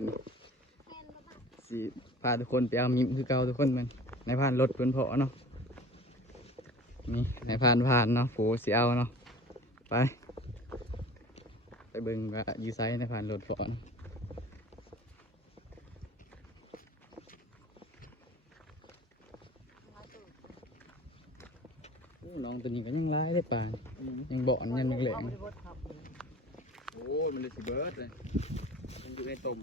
นสิพาทุกคนไปเอามิมคือเก่าทุกคนมันในผ่านรถเพิ่นเพาะเนาะนี่ในผ่านเนาะโผสิเอาเนาะไปเบิ่งว่าอยู่ไซในผ่านรถเพาะนะน้องตัวนี้ก็ยังร้ายได้ป่ายังบ่อนยังแหลงโอ้มันเลยสิเบิร์ดเลยมันอยู่ในตุ่ม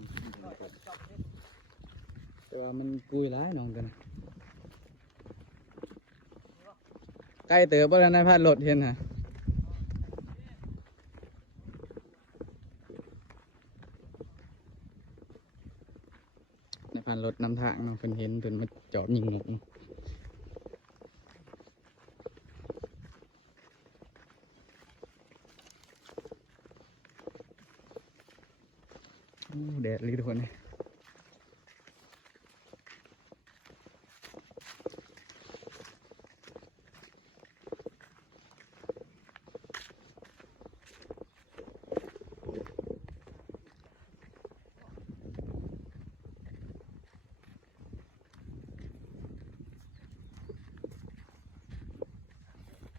แต่ว่ามันกุยร้ายน้องกันใกล้เติบแล้วนายพาดรถเห็นฮะนายพาดรถนำทางน้องเพิ่นเห็นเพิ่นมาจอดยิงหมูแดดเลยทุกคน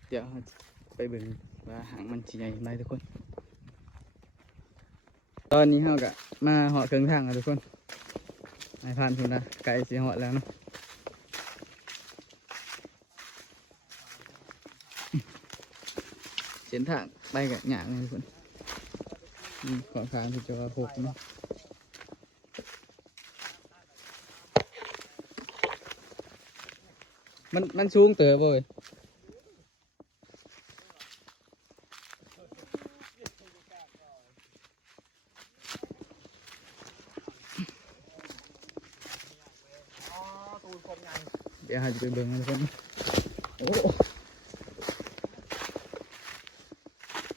เดี๋ยวไปเบิ่งว่าหางมันสิใหญ่ไหมทุกคนตอนนี้เราก็มาเหาะเครื่องทางแล้วทุกคนนายพานทุนนะไก่สีเหาะแล้วเนาะเส้นทางไปกับหยางเลยทุกคนก่อนทางที่จะว่าพกเนาะมันสูงเต๋อบ่อยเดี๋ยวเราจะไปเบิ่งกันทุกคนโอ้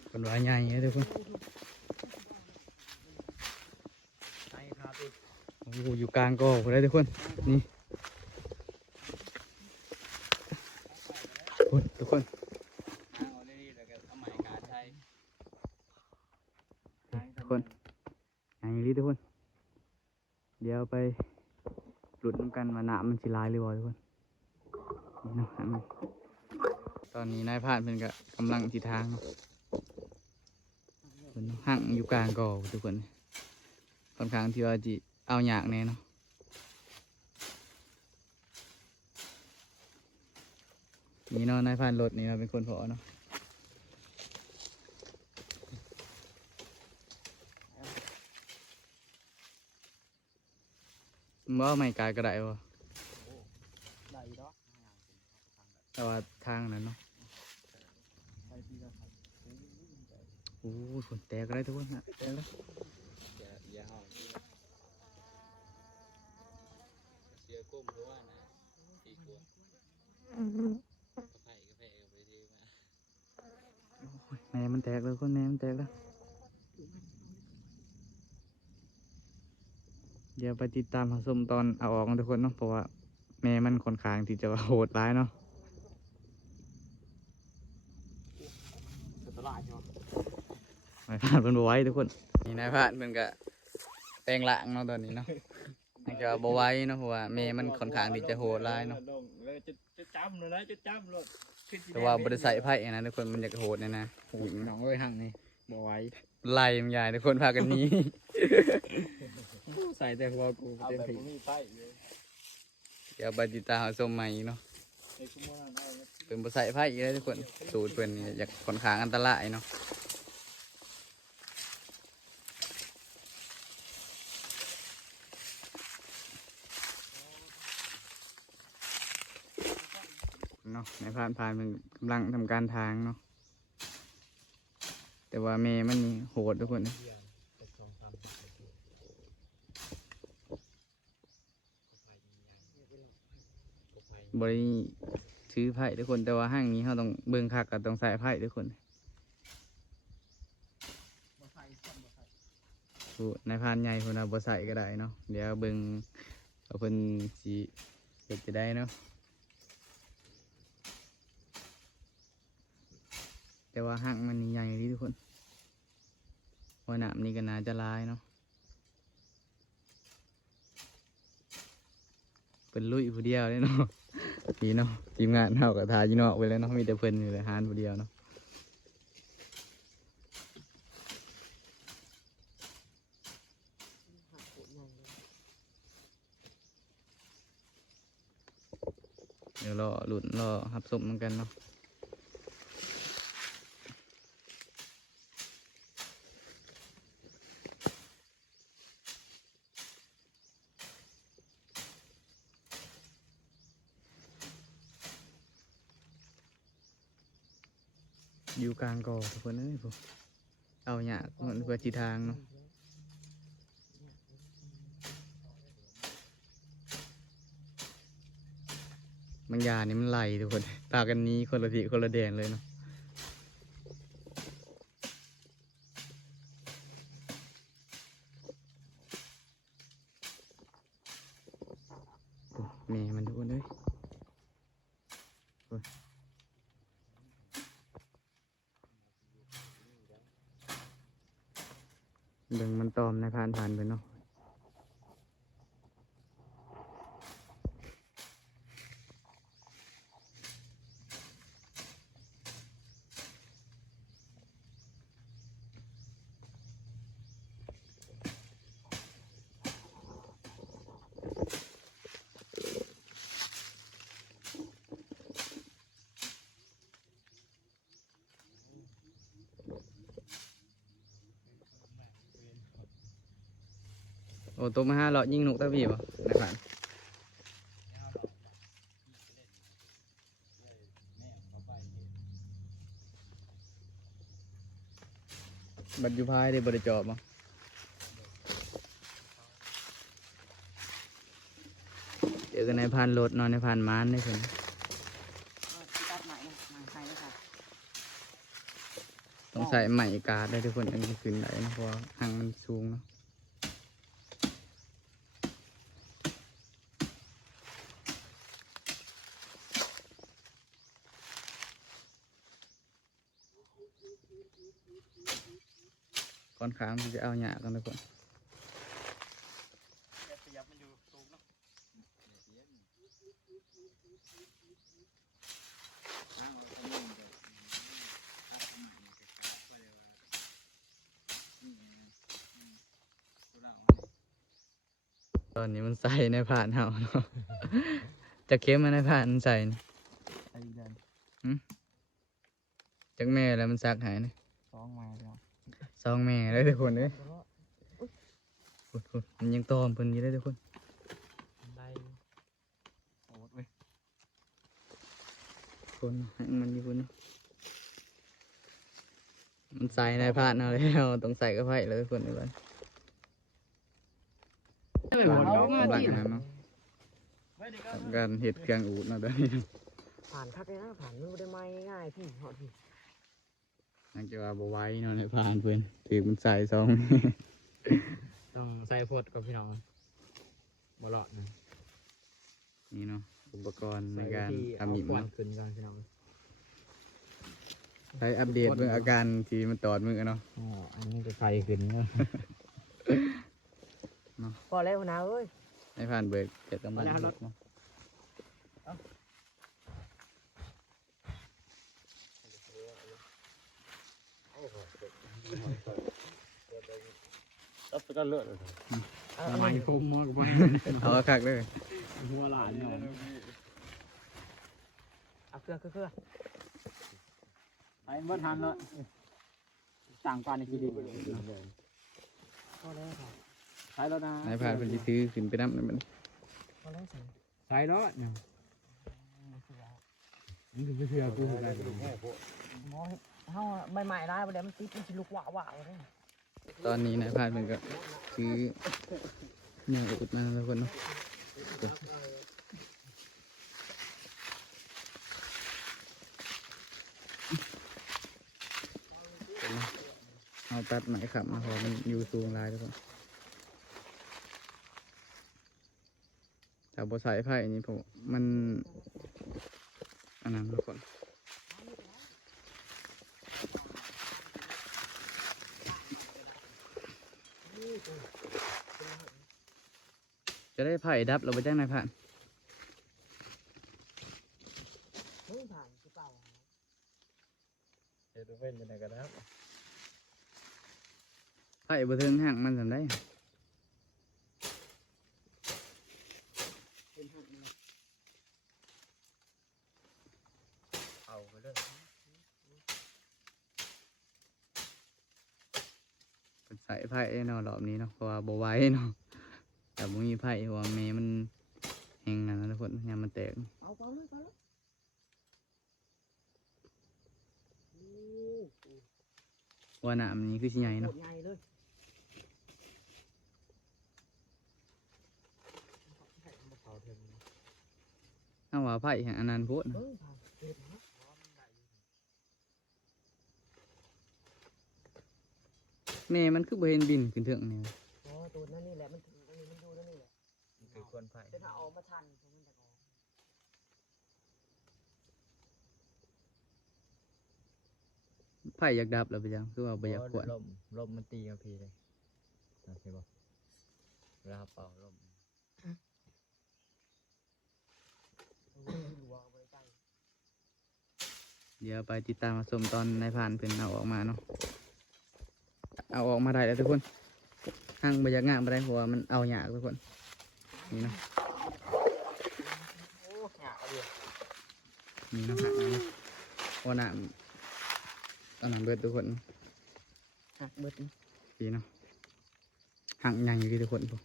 เป็นวายใหญ่เลยทุกคนโอ้อยู่กลางกอเลยทุกคนนี่ทุกคนทุกคนอย่างนี้ทุกคนเดี๋ยวไปหลุดน้ำกันมาหนามันสิลายเลยบ่ทุกคนนี่เนาะตอนนี้นายพานเพิ่นก็กำลังทิศทางเนาะเพิ่นหั่งอยู่กลางกอทุกคนค่อนข้างที่ว่าจิเอาหยากแน่เนาะนี่เนาะนายพานรถนี่เราเป็นคนเพาะเนาะว่าไม่กายก็ได้บ่แต่ว่าทางนั้นเนาะโอ้ยฝนแตกอะไรทุกคนนะแตกแล้วแม่มันแตกเลยคนแม่มันแตกแล้วเดี๋ยวไปติดตามผสมตอนเอาออกทุกคนเนาะเพราะว่าแม่มันค่อนข้างที่จะโหดร้ายเนาะนายพานเพิ่นบ่ไหวทุกคนนี่นายพานเพิ่นก็แปลงร่างเนาะตอนนี้เนาะมันก็บ่ไหวเนาะเพราะว่าแม่มันค่อนข้างที่จะโหดร้ายเนาะแต่ว่าบ่ได้ใส่ไผ่นะทุกคนมันอยากโหดเนี่ยนะโหดน้องเอ้ยหั่งนี่บ่ไหวไล่มันใหญ่ทุกคนพากันหนีใส่แต่หัวกูเต็มที่เดี๋ยวไปติดตามชมใหม่เนาะเป็นบ่ใส่ไผ่เลยทุกคนสูตรเพิ่นนี่อยากค่อนข้างอันตรายเนาะเนาะในผ่านมันกำลังทำการทางเนาะแต่ว่าเมย์มันนี่โหดทุกคนบริซื้อไผ่ทุกคนแต่ว่าห้างนี้เขาต้องเบิ่งคักกับต้องใส่ไผ่ทุกคนในพานใหญ่คนเอาบ่ใส่ก็ได้เนาะเดี๋ยวเบิ่งเอาเพิ่นสิเฮ็ดจะได้เนาะแต่ว่าห้างมันใหญ่ดีทุกคนว่าหนามนี่ก็น่าจะลายเนาะ เป็นลุยผู้เดียวเลยเนาะพี่เนาะทีมงานเฮากับทาอยู่นอกไปแล้วเนาะมีแต่เพิ่นอยู่เลยหานผู้เดียวเนาะเดี๋ยวรอหลุดรอหับสมเหมือนกันเนาะอยู่กลางกอทุกคนเอ้ยผมเอาหยาเหมือนเพื่อจีทางเนาะบางยานี่มันไหลทุกคนตากันนี้คนละทิศคนละแดนเลยเนาะโอ้แม่มันทุกคนเอ้ยโอ้ยเบิ่งมันตอมในผ่านไปเนาะโอ้ตัวมา5 เลาะยิงนกตะบีบ่ในผ่านบัดอยู่พายได้บริจอบบ่เจอกันในผ่านรถนอนในผ่านม้านได้เพิ่น ตัดใหม่นะมาใส่แล้วค่ะ ต้องใส่ใหม่กาดได้ทุกคนยังจะขึ้นได้นะเพราะว่าหางมันสูงเนาะก่อนค้างมันจะเอาหยากันทุกคนตอนนี้มันใส่ในผ่านเฮาเนาะ จะเข้มมาในผ่านมันใส่นี่ ใส่เดือน จักแม่แล้วมันซักหายนี่ 2 มาแล้ว ซองแม่เลยทุกคนเอ้ยมันยังตอมเพิ่นอยู่ได้ทุกคน ได้โอ้ย คนให้มันอยู่คนนี้มันใส่ในผ่านเอาแล้วต้องใส่กระไผ่เลยทุกคนในบ้านกำลังอันนั้นเนาะทำการเห็ดเครื่องอูดเนาะตอนนี้ ผ่านคักเลยนะผ่านมันไม่ได้ไม้ง่ายพี่หอดพี่ นังจะว่าบไหว้เนาะในผ่านเพิ่นถือมันใส่ซอง ต้องใส่พดกับพี่น้องบอลอดนะ นี่เนาะอุปกรณ์ในการทำหยิบ ควัน เนาะ ขึ้นกันพี่น้อง ไปอัปเดตเรื่องอาการที่มันตอดมือเนาะ อ๋ออันนี้จะไฟขึ้นเนาะพอแล้วนะเอ้ย ในผ่านเบิกเจ็ดกำลังเนาะไม้คมมากไป เอาคักเลย หัวหลานเนาะเอาเครื่องไปเมื่อทันแล้วต่างกันอีกทีดีพอแล้วค่ะใช้แล้วนะ ในผ่านเพิ่นสิถือขึ้นไปน้ำนั่นมัน พอแล้วใช้แล้วเนี่ยมันถึงจะเชื่อกูได้มองเฮาใหม่ๆได้บ่ได้มันติดมันสิลุกว่าเลย ตอนนี้ในผ่านเพิ่นก็ถือเนี่ยอุดมาทุกคนเนาะเอาตัดไหมขับมาเพราะมันอยู่สูงหลายทุกคนแต่บใส่ไผ่นี่ผมมันอันนั้นทุกคนจะได้ไผ่ดับเราไปแจ้งนายผ่าน ตัวเป็นยังไงกันครับ ไผ่บ่ถึงห่างมันสำได้ เป็นหักมันเอาไปเลย เป็นใส่ไผ่เนาะรอบนี้เนาะเพราะว่าบ่ไหว้เนาะแต่บ่มีไผ่เพราะว่าแม่มันแห้งนั่นนะทุกคนยามมันแตก เอาไปเลยไปเลย ว่าน้ำนี้คือสิใหญ่เนาะ ใหญ่เลย ถ้าว่าไผ่แห่งอันนั้นโพดนะแม่มันคือบ่เห็นบินขึ้นเถิงนี่ อ๋อตัวนั่นนี่แหละมันอยู่นั่นนี่แหละคือคนไผ่แต่ถ้าออกมาทันมันจะออก ไผ่อยากดับแล้วไปจังคือว่าบ่อยากกวน ลมมันตีกับพี่เลยนะใช่ป่ะเวลาเป่าลม เดี๋ยวไปติดตามมาชมตอนนายผ่านเป็นเอาออกมาเนาะเอาออกมาได้แล้วทุกคนห่างบ่อยากงามบ่ได้เพราะว่ามันเอายากทุกคนนี่เนาะ โอ้หยาเลย นี่เนาะห่างนี่ว่าน้ำตอนนั้นเบิดทุกคน หักเบิด นี่เนาะห่างใหญ่อยู่ที่ทุกคนพวก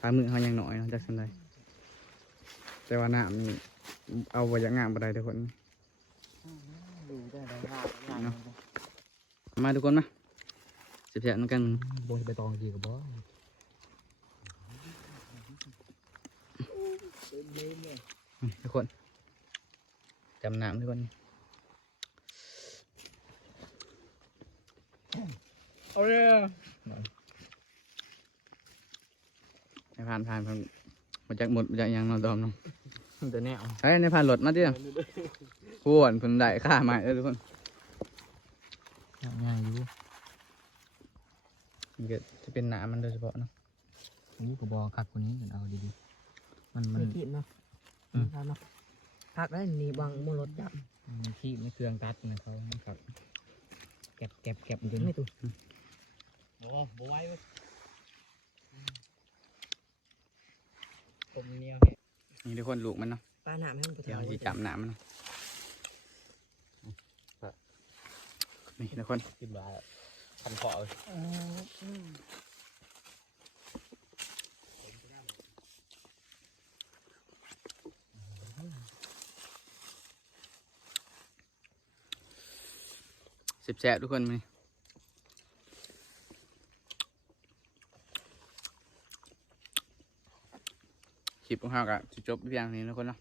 ตามือเขายังหน่อยเนาะจากสันใดแต่ว่าน้ำนี่เอาบ่อยากงามบ่ได้ทุกคน ดูได้ได้หยา เนาะ มาทุกคนมาเสียบๆกัน บนไปตองจีกับบ่ ทุกคนจำน้ำทุกคนเอาเลยผ่านมาจากหมดมาจากยังนอนตอมเนาะ ตัวแนว ใช่ในผ่านรถมาเตี้ยพวนคนได้ค่าใหม่เลยทุกคน ง่ายอยู่ นี่ก็จะเป็นหนามันโดยเฉพาะเนาะ นี่ก็บอกคักคนนี้กันเอาดีๆมัน ไม่คิดเนาะเนาะพักได้นี่บางมรดจับ มันขี้ไม่เครื่องตัดนะเขามันขับเก็บจน ไม่ตัว บ่ไหวเว้ยผมเนี่ย นี่ทุกคนลูกมันเนาะ ปลาหนามให้มัน เดี๋ยวจะจับหนามันเนาะนี่ทุกคน ขึ้นมาพันคอเลย แสบๆทุกคนมาคลิปของเราก็จะจบเพียงนี้ทุกคนเนาะ